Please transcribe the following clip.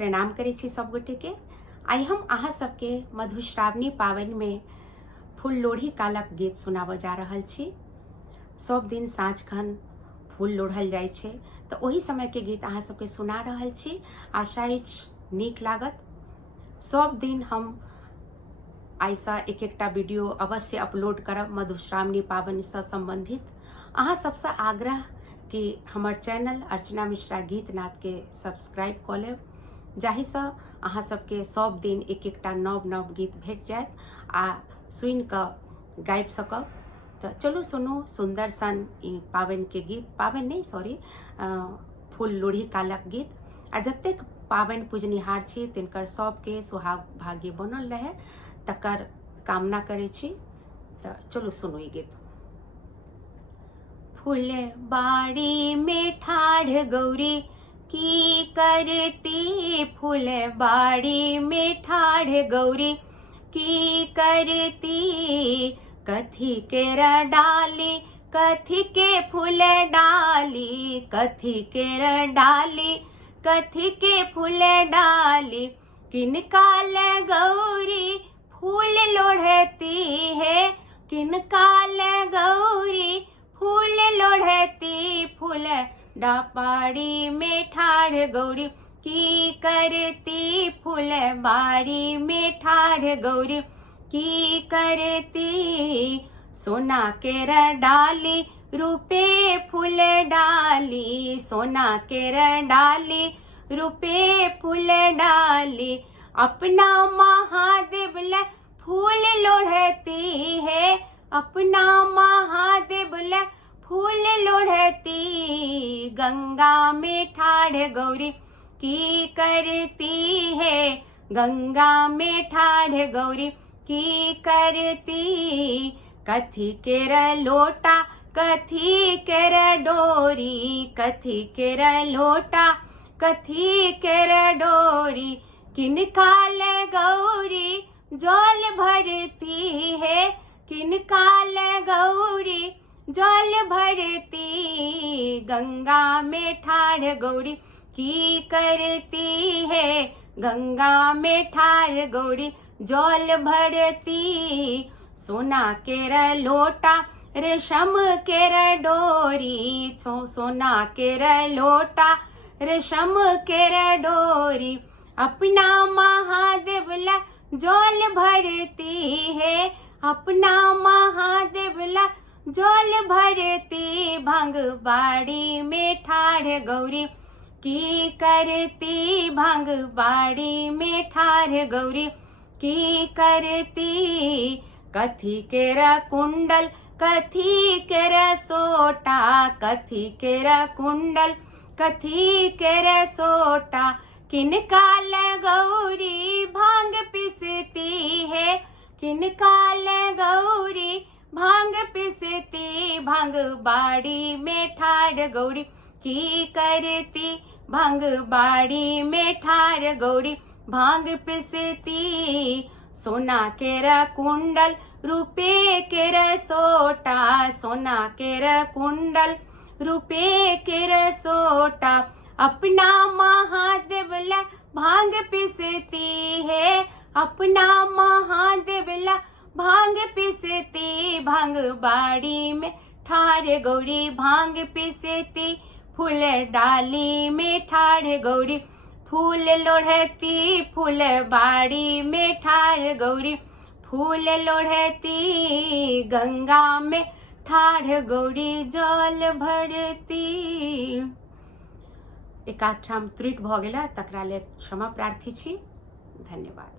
प्रणाम करै छी सब गोटे के। आई हम अहाँ सबके मधुश्रावणी पावनि में फूल लोढ़ी कालक गीत सुनाबऽ जा रहल छी। सब दिन साँझ खन फूल लोढ़ल जाइ छै, तो वही समय के गीत अहाँ सबके सुना रहल छी। आशा अछि नीक लागत। सब दिन हम ऐसा एक एकटा वीडियो अवश्य अपलोड करब मधुश्रावणी पावनि से संबंधित। अहाँ सबसे आग्रह कि हमर चैनल अर्चना मिश्रा गीत नाद के सब्सक्राइब कऽ लेब, जाहि से अहाँ सबके सब दिन एक एकटा नव नव गीत भेट जायत आ सुनि कऽ गाबि सकब। तो चलू सुनू सुंदर सन ई पावनि के गीत, पावनि नहीं सॉरी फूल लोढ़ी कालक गीत। आ जतेक पावनि पूजनिहार छी तिनकर सबके सुहाग भाग्य बनल रहे तकर कामना करै छी। तो चलू सुनू ई गीत। फूल बाड़ी में ठाढ़ गौरी की करती, फूल बाड़ी में ठाढ़ गौरी की करती, कथी के डाली कथी के फूल डाली, कथी के डाली कथी के फूल डाली, किनका ले गौरी फूल लोढ़ती है, किनका ले गौरी फूल लोढ़ती, फूल बाड़ी में ठाढ़ गौरी की करती, फूल बाड़ी में ठाढ़ गौरी की करती, सोना के डाली रुपे फूल डाली, सोना के डाली रुपे फूल डाली, अपना महादेव ले फूल लोढ़ती है, अपना महादेव ले फूल लोढ़ती, गंगा में ठाढ़ गौरी की करती है, गंगा में ठाढ़ गौरी की करती, कथी के लोटा कथी के डोरी, कथी के लोटा कथी के डोरी, किनका ले गौरी जल भरती है, किनका ले गौरी जल भरती, गंगा में ठाढ़ गौरी की करती है, गंगा में ठाढ़ गौरी जल भरती, सोना के लोटा रेशम के डोरी, सोना के लोटा रेशम के डोरी, अपना महादेव ला जल भरती है, अपना महादेव ला जल भरती, भंग बाड़ी में ठाढ़ गौरी की करती, भंग बाड़ी में ठाढ़ गौरी की करती, कथी के कुंडल कथी के सोटा, कथी के कुंडल कथी के सोटा, किनका ले गौरी भांग पिसती है, किनका ले गौरी भांग पिसती, भांग बाड़ी में ठाढ़ गौरी की करती, भांग बाड़ी में ठाढ़ गौरी भांग पिसती, सोना के कुंडल रुपे के सोटा, सोना के कुंडल रुपे के सोटा, अपना महादेव ला भांग पिसती है, अपना महादेव ला भांग पिसती, भांग बाड़ी में ठाढ़ गौरी भांग पिसती, फूल डाली में ठाढ़ गौरी फूल लोढ़ती, फूल बाड़ी में ठाढ़ गौरी फूल लोढ़ती, गंगा में ठाढ़ गौरी जल भरती। एकाध ठाम त्रुटि भऽ गेल तकरा लेल क्षमा प्रार्थी छी। धन्यवाद।